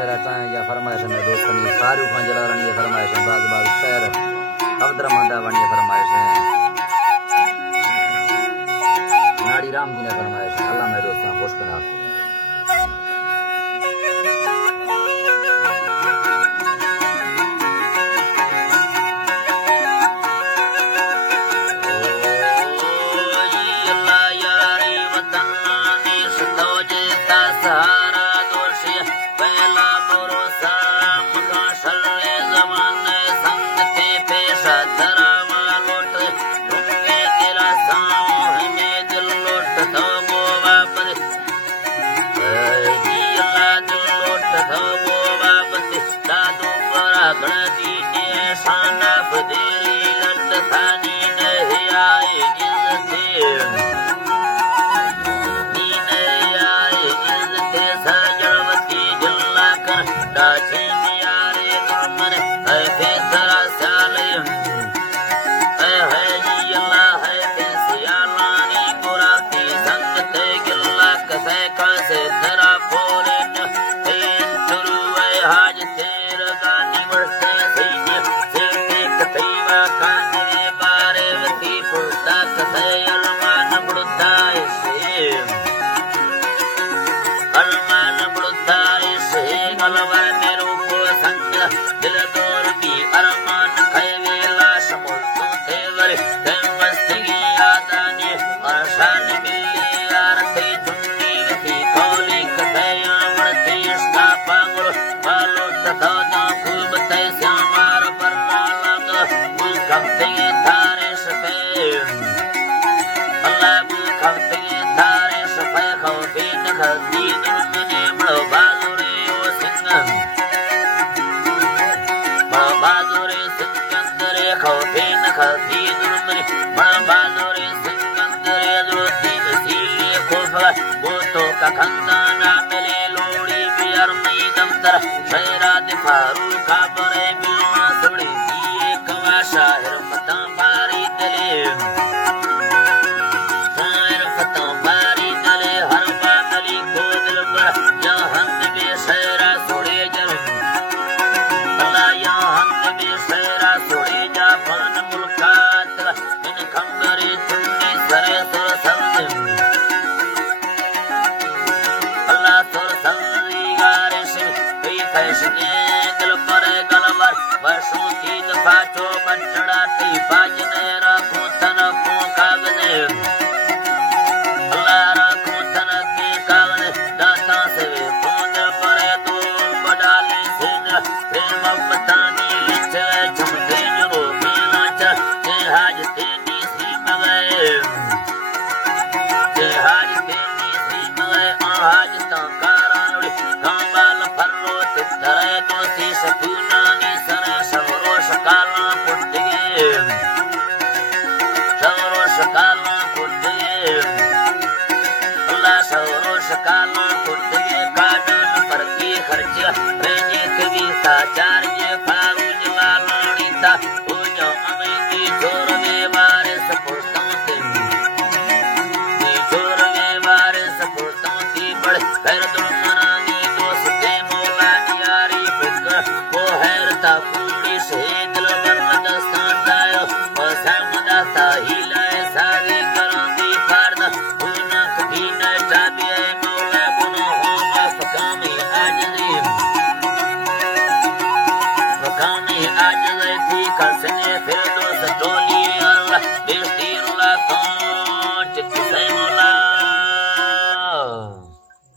शहर या फरमाइश में दोस्तनी सारू खान जलारानी ये फरमाइश है बाग बाग शहर अब्दुर्रहमान दावानी ये फरमाइश है नाड़ी राम जी ने फरमाइश है अल्लाह मेरे दोस्तों खुश करा खंदाना मिले लोड़ी बियर में दमतर शहरा दिखारू खाबरे बिलवा सुड़ी दिए कवा शायर फता मारी दले शायर फता मारी दले हर बादली को दिल पर यहाँ में शहरा सुड़े जल अल्लाह यहाँ में शहरा सुड़े जापान मुल्कात इन खंबरे चुन्नी सरे सुर समझ वर्षों की दफा चौबन चढ़ाती बाजने रखूं तन को कागने अल्लाह रखूं तन के कागने दाता से कौन परे तो बडाली सिन प्रेम बतानी लिखे झुमते जो मेला चे हाज तेनी सी मगे चे हाज तेनी सी मगे आज ता कारानुड़ी कांबाल फर्रोत धरे तो सी सपूना आज